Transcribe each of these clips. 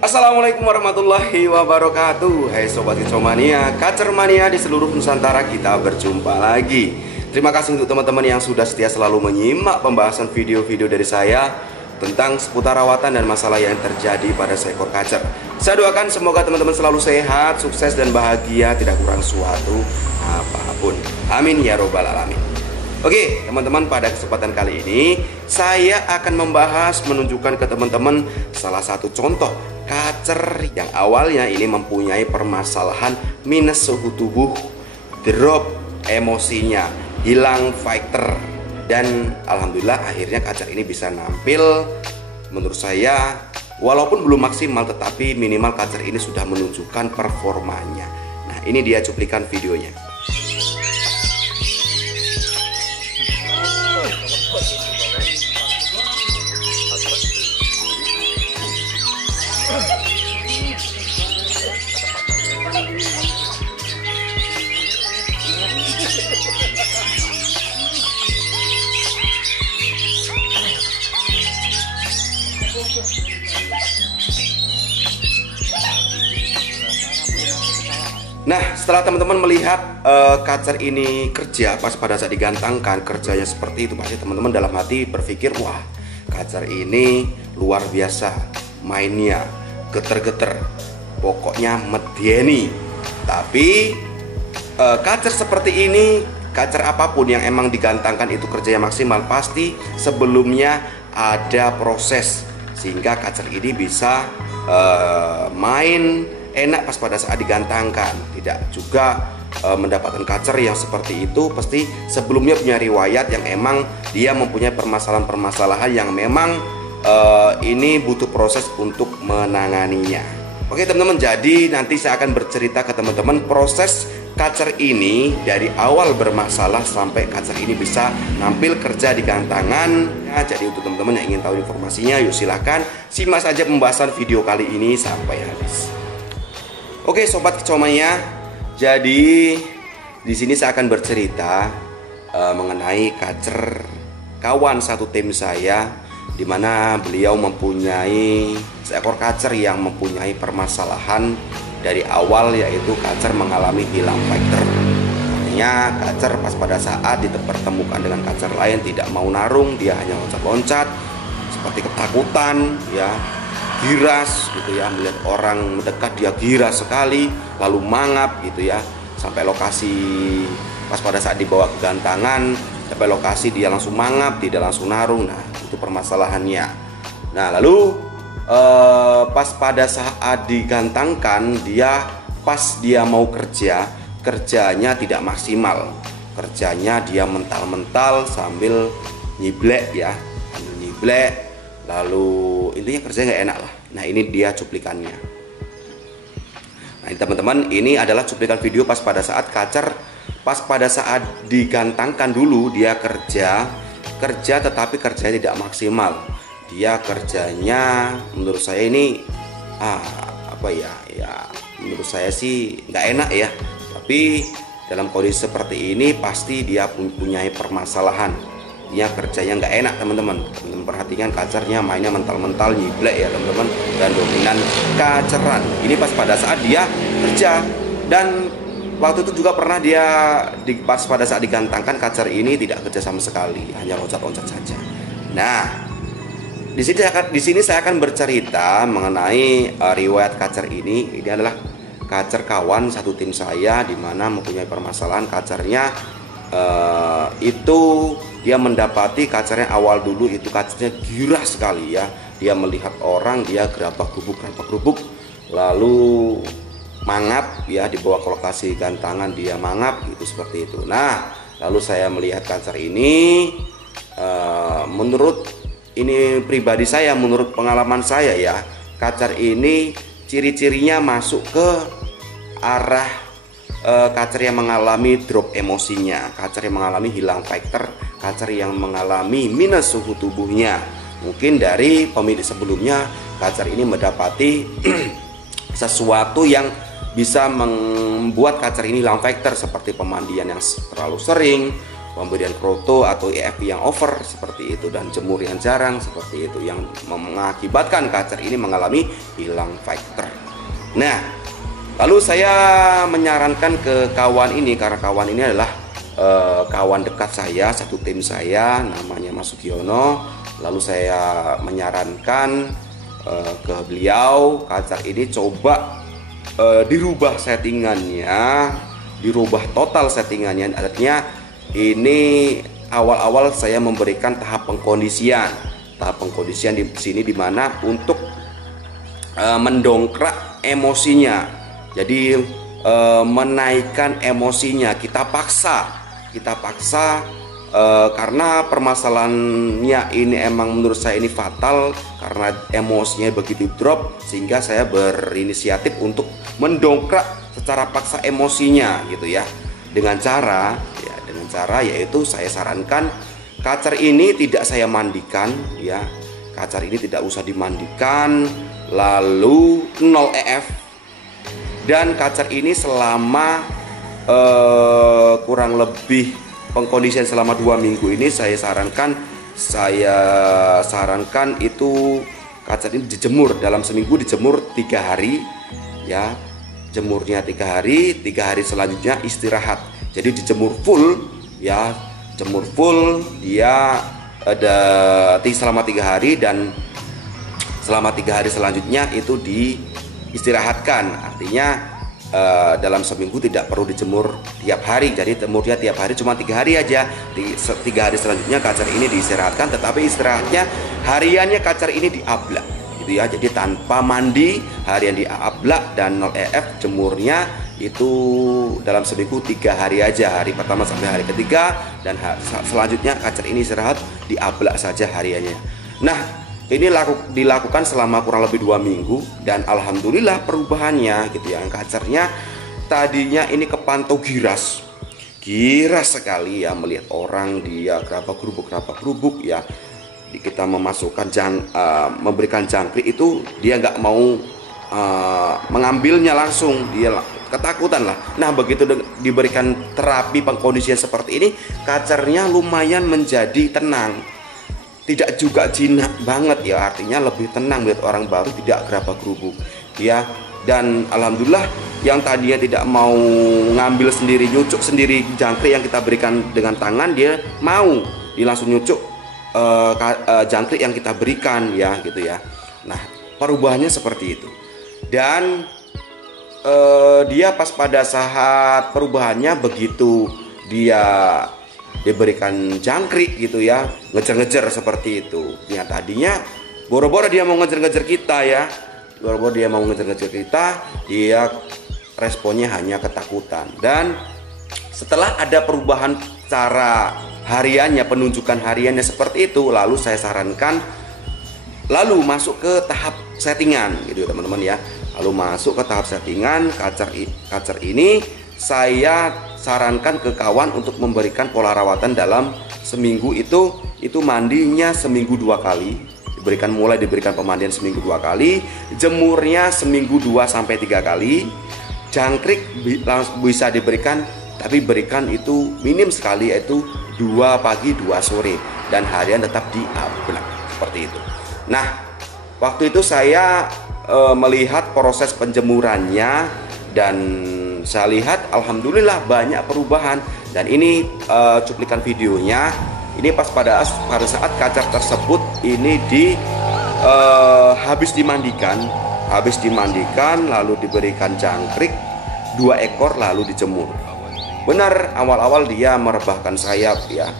Assalamualaikum warahmatullahi wabarakatuh. Hai Sobat Kicomania, Kacermania di seluruh Nusantara, kita berjumpa lagi. Terima kasih untuk teman-teman yang sudah setia selalu menyimak pembahasan video-video dari saya tentang seputar rawatan dan masalah yang terjadi pada seekor kacer. Saya doakan semoga teman-teman selalu sehat, sukses dan bahagia, tidak kurang suatu apapun. Amin ya robbal alamin. Oke teman-teman, pada kesempatan kali ini saya akan membahas, menunjukkan ke teman-teman salah satu contoh kacer yang awalnya ini mempunyai permasalahan minus suhu tubuh, drop emosinya, hilang fighter, dan alhamdulillah akhirnya kacer ini bisa nampil. Menurut saya walaupun belum maksimal, tetapi minimal kacer ini sudah menunjukkan performanya. Nah, ini dia cuplikan videonya. Nah, setelah teman-teman melihat kacer ini kerja pas pada saat digantangkan, kerjanya seperti itu, pasti teman-teman dalam hati berpikir, wah, kacer ini luar biasa mainnya, geter-geter, pokoknya medeni. Tapi kacer seperti ini, kacer apapun yang emang digantangkan itu kerjanya maksimal, pasti sebelumnya ada proses sehingga kacer ini bisa main enak pas pada saat digantangkan. Tidak juga mendapatkan kacer yang seperti itu pasti sebelumnya punya riwayat yang emang dia mempunyai permasalahan-permasalahan yang memang ini butuh proses untuk menanganinya. Oke teman-teman, jadi nanti saya akan bercerita ke teman-teman proses kacer ini dari awal bermasalah sampai kacer ini bisa nampil kerja di gantangan. Ya, jadi untuk teman-teman yang ingin tahu informasinya, yuk silahkan simak saja pembahasan video kali ini sampai habis. Oke Sobat Kicomania, jadi di sini saya akan bercerita mengenai kacer kawan satu tim saya, di mana beliau mempunyai seekor kacer yang mempunyai permasalahan dari awal, yaitu kacer mengalami hilang fighter. Artinya kacer pas pada saat dipertemukan dengan kacer lain tidak mau narung, dia hanya loncat-loncat seperti ketakutan ya, giras gitu ya, melihat orang mendekat dia giras sekali, lalu mangap gitu ya, sampai lokasi pas pada saat dibawa ke gantangan, sampai lokasi dia langsung mangap, tidak langsung narung. Nah, itu permasalahannya. Nah, lalu pas pada saat digantangkan, dia pas dia mau kerjanya tidak maksimal, kerjanya dia mental-mental sambil nyiblek ya, sambil nyiblek, lalu intinya kerjanya nggak enak lah. Nah, ini dia cuplikannya. Nah, teman-teman, ini adalah cuplikan video pas pada saat kacer, pas pada saat digantangkan dulu dia kerja tetapi kerjanya tidak maksimal. Dia kerjanya menurut saya ini menurut saya sih nggak enak ya. Tapi dalam kondisi seperti ini pasti dia mempunyai permasalahan. Dia kerjanya nggak enak teman-teman. Teman-teman perhatikan kacernya mainnya mental-mental, nyiblek ya teman-teman, dan dominan kaceran. Ini pas pada saat dia kerja, dan waktu itu juga pernah dia pas pada saat digantangkan kacer ini tidak kerja sama sekali, hanya loncat-loncat saja. Nah, di sini saya akan bercerita mengenai riwayat kacer ini. Ini adalah kacer kawan satu tim saya, di mana mempunyai permasalahan kacernya itu dia mendapati kacernya awal dulu itu kacernya giras sekali ya. Dia melihat orang, dia gerabak gerubuk, lalu mangap ya, dibawa ke lokasi gantangan dia mangap gitu, seperti itu. Nah, lalu saya melihat kacer ini, menurut ini pribadi saya, menurut pengalaman saya ya, kacer ini ciri-cirinya masuk ke arah kacer yang mengalami drop emosinya, kacer yang mengalami hilang fighter, kacer yang mengalami minus suhu tubuhnya. Mungkin dari pemilik sebelumnya kacer ini mendapati sesuatu yang bisa membuat kacer ini hilang fighter, seperti pemandian yang terlalu sering, pemberian kroto atau EFP yang over seperti itu, dan jemur yang jarang seperti itu, yang mengakibatkan kacer ini mengalami hilang fighter. Nah, lalu saya menyarankan ke kawan ini, karena kawan ini adalah kawan dekat saya, satu tim saya, namanya Mas Sugiono. Lalu saya menyarankan ke beliau, kacar ini coba dirubah settingannya, dirubah total settingannya. Artinya ini awal-awal saya memberikan tahap pengkondisian. Tahap pengkondisian di sini dimana untuk mendongkrak emosinya. Jadi menaikkan emosinya, kita paksa karena permasalahannya ini emang menurut saya ini fatal, karena emosinya begitu drop, sehingga saya berinisiatif untuk mendongkrak secara paksa emosinya gitu ya, dengan cara yaitu saya sarankan kacar ini tidak saya mandikan ya, kacar ini tidak usah dimandikan, lalu 0 EF, dan kacar ini selama kurang lebih pengkondisian selama 2 minggu ini saya sarankan itu kacar ini dijemur dalam seminggu, dijemur 3 hari ya, jemurnya 3 hari, 3 hari selanjutnya istirahat. Jadi dijemur full ya, jemur full dia ada selama 3 hari, dan selama 3 hari selanjutnya itu diistirahatkan. Artinya dalam seminggu tidak perlu dijemur tiap hari, jadi jemurnya tiap hari cuma 3 hari aja. Di 3 hari selanjutnya kacar ini diistirahatkan, tetapi istirahatnya hariannya kacar ini diablak gitu ya, jadi tanpa mandi, harian diablak, dan 0 EF, jemurnya itu dalam seminggu 3 hari aja, hari pertama sampai hari ketiga, dan selanjutnya kacar ini istirahat diablak saja hariannya. Nah, ini dilakukan selama kurang lebih 2 minggu, dan alhamdulillah perubahannya gitu ya. Kacarnya tadinya ini kepantau giras sekali ya, melihat orang dia gerabak gerubuk ya. Kita memasukkan memberikan jangkrik itu dia nggak mau mengambilnya langsung, dia ketakutan lah. Nah, begitu diberikan terapi pengkondisian seperti ini, kacarnya lumayan menjadi tenang, tidak juga jinak banget ya, artinya lebih tenang melihat orang baru, tidak gerabak gerubuk ya. Dan alhamdulillah yang tadinya tidak mau ngambil sendiri, nyucuk sendiri jangkrik yang kita berikan dengan tangan, dia mau, dia langsung nyucuk jangkrik yang kita berikan ya gitu ya. Nah, perubahannya seperti itu. Dan dia pas pada saat perubahannya, begitu dia diberikan jangkrik gitu ya, ngejar-ngejar seperti itu ya. Tadinya boro-boro dia mau ngejar-ngejar kita ya, dia responnya hanya ketakutan. Dan setelah ada perubahan cara hariannya, penunjukan hariannya seperti itu, lalu saya sarankan lalu masuk ke tahap settingan gitu teman-teman ya. Lalu masuk ke tahap settingan kacar ini saya sarankan ke kawan untuk memberikan pola rawatan dalam seminggu itu mandinya seminggu 2 kali, diberikan pemandian seminggu 2 kali, jemurnya seminggu 2 sampai 3 kali, jangkrik bisa diberikan, tapi berikan itu minim sekali, yaitu 2 pagi 2 sore, dan harian tetap diablak seperti itu. Nah, waktu itu saya melihat proses penjemurannya, dan saya lihat alhamdulillah banyak perubahan. Dan ini cuplikan videonya. Ini pas pada saat kacar tersebut ini habis dimandikan, lalu diberikan jangkrik 2 ekor, lalu dijemur. Benar, awal-awal dia merebahkan sayap ya,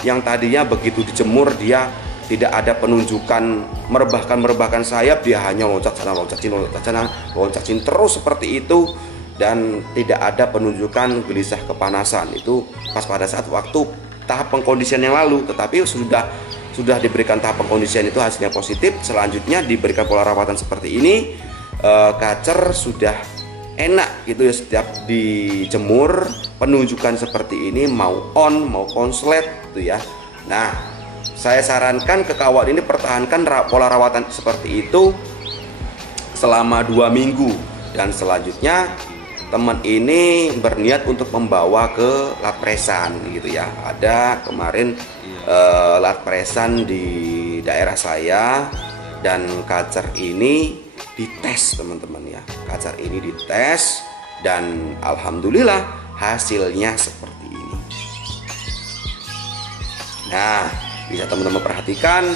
yang tadinya begitu dijemur dia tidak ada penunjukan merebahkan sayap, dia hanya loncat sana loncat sini terus seperti itu, dan tidak ada penunjukan gelisah kepanasan. Itu pas pada saat waktu tahap pengkondisian yang lalu, tetapi sudah diberikan tahap pengkondisian itu hasilnya positif. Selanjutnya diberikan pola rawatan seperti ini, kacer sudah enak gitu ya, setiap dijemur penunjukan seperti ini, mau on mau konslet gitu ya. Nah, saya sarankan ke kawan ini pertahankan pola rawatan seperti itu selama 2 minggu, dan selanjutnya teman ini berniat untuk membawa ke latpresan gitu ya. Ada kemarin latpresan di daerah saya, dan kacer ini dites teman-teman ya. Kacer ini dites dan alhamdulillah hasilnya seperti ini. Nah, bisa teman-teman perhatikan,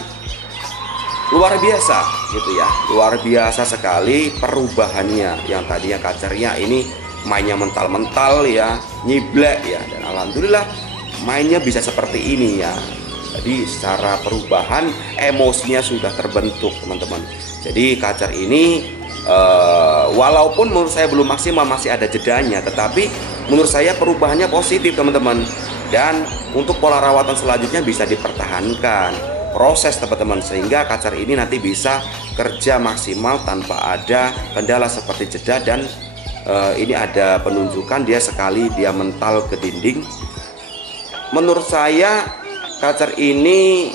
luar biasa gitu ya, luar biasa sekali perubahannya. Yang tadinya kacernya ini mainnya mental-mental ya, nyiblek ya, dan alhamdulillah mainnya bisa seperti ini ya. Jadi secara perubahan emosinya sudah terbentuk teman-teman. Jadi kacer ini walaupun menurut saya belum maksimal, masih ada jedanya, tetapi menurut saya perubahannya positif teman-teman. Dan untuk pola rawatan selanjutnya bisa dipertahankan proses teman-teman, sehingga kacer ini nanti bisa kerja maksimal tanpa ada kendala seperti jeda. Dan ini ada penunjukan dia sekali dia mental ke dinding. Menurut saya kacer ini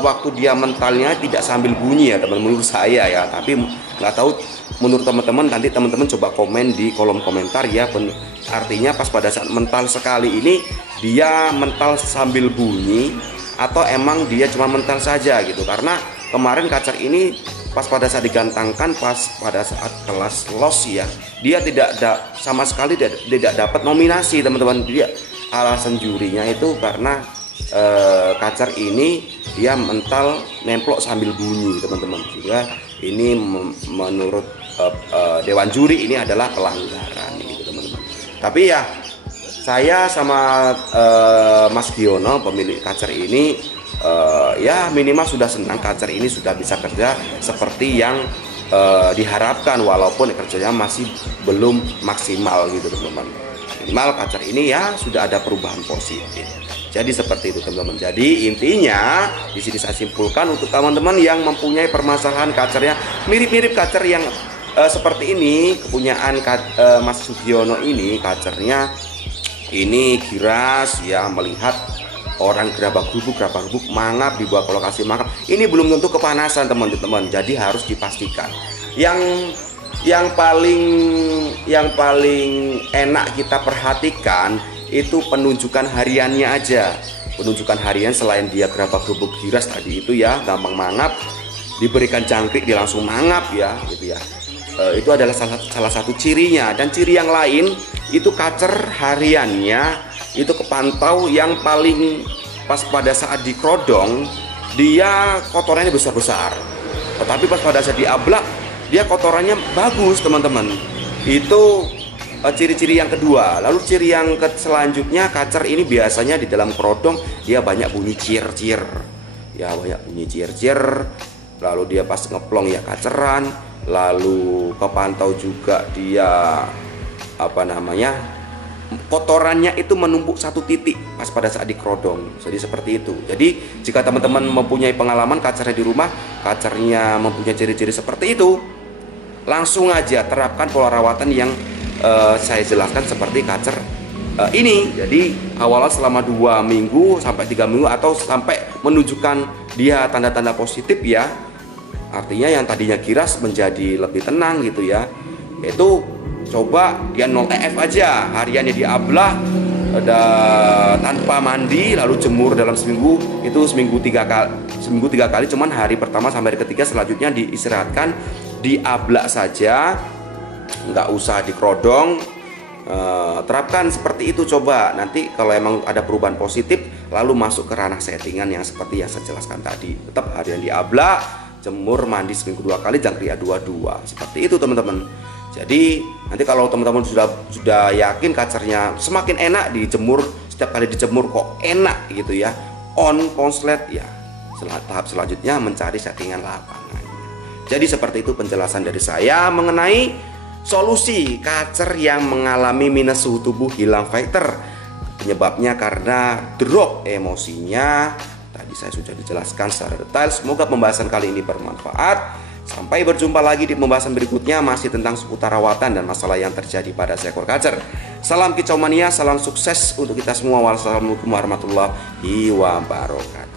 waktu dia mentalnya tidak sambil bunyi ya teman, menurut saya ya, tapi nggak tahu menurut teman-teman, nanti teman-teman coba komen di kolom komentar ya. Artinya pas pada saat mental sekali ini dia mental sambil bunyi atau emang dia cuma mental saja gitu. Karena kemarin kacer ini pas pada saat digantangkan, pas pada saat kelas los ya, dia tidak sama sekali tidak dapat nominasi teman-teman. Dia alasan jurinya itu karena kacer ini dia mental nemplok sambil bunyi teman-teman, sehingga ini menurut dewan juri ini adalah pelanggaran gitu teman-teman. Tapi ya saya sama Mas Giono pemilik kacer ini ya minimal sudah senang kacer ini sudah bisa kerja seperti yang diharapkan, walaupun kerjanya masih belum maksimal gitu teman-teman. Minimal kacer ini ya sudah ada perubahan positif. Jadi seperti itu teman-teman. Jadi intinya di sini saya simpulkan untuk teman-teman yang mempunyai permasalahan kacernya mirip-mirip kacer yang seperti ini, kepunyaan Mas Sugiono ini, kacernya ini giras ya, melihat orang gerabak-gerubuk mangap, dibawa ke lokasi mangap, ini belum tentu kepanasan teman-teman. Jadi harus dipastikan. Yang paling enak kita perhatikan itu penunjukan hariannya aja. Penunjukan harian selain dia gerabak-gerubuk giras tadi itu ya, gampang mangap, diberikan jangkrik dia langsung mangap ya gitu ya. Itu adalah salah satu cirinya. Dan ciri yang lain itu kacer hariannya itu kepantau yang paling pas pada saat dikerodong dia kotorannya besar-besar, tetapi pas pada saat diablak dia kotorannya bagus teman-teman. Itu ciri-ciri yang kedua. Lalu ciri yang selanjutnya, kacer ini biasanya di dalam kerodong dia banyak bunyi cier-cier ya, banyak bunyi cier-cier. Lalu dia pas ngeplong ya kaceran. Lalu kepantau juga dia kotorannya itu menumpuk satu titik pas pada saat dikerodong. Jadi seperti itu. Jadi jika teman-teman mempunyai pengalaman kacernya di rumah, kacernya mempunyai ciri-ciri seperti itu, langsung aja terapkan pola rawatan yang saya jelaskan seperti kacer ini. Jadi awalnya selama 2 minggu sampai 3 minggu atau sampai menunjukkan dia tanda-tanda positif ya. Artinya yang tadinya giras menjadi lebih tenang gitu ya. Itu coba dia 0 EF aja, hariannya diablah tanpa mandi, lalu jemur dalam seminggu. Itu seminggu 3 kali, cuman hari pertama sampai hari ketiga selanjutnya diistirahatkan, diablak saja, nggak usah dikerodong. Terapkan seperti itu coba. Nanti kalau emang ada perubahan positif, lalu masuk ke ranah settingan yang seperti yang saya jelaskan tadi. Tetap harian diablak, jemur, mandi seminggu 2 kali, jangkrik 2 seperti itu teman-teman. Jadi nanti kalau teman-teman sudah yakin kacernya semakin enak dijemur, setiap kali dijemur kok enak gitu ya, on konslet ya, tahap selanjutnya mencari settingan lapangan. Jadi seperti itu penjelasan dari saya mengenai solusi kacer yang mengalami minus suhu tubuh hilang fighter. Penyebabnya karena drop emosinya. Tadi saya sudah dijelaskan secara detail. Semoga pembahasan kali ini bermanfaat. Sampai berjumpa lagi di pembahasan berikutnya, masih tentang seputar rawatan dan masalah yang terjadi pada seekor kacer. Salam kicau mania, salam sukses untuk kita semua. Wassalamualaikum warahmatullahi wabarakatuh.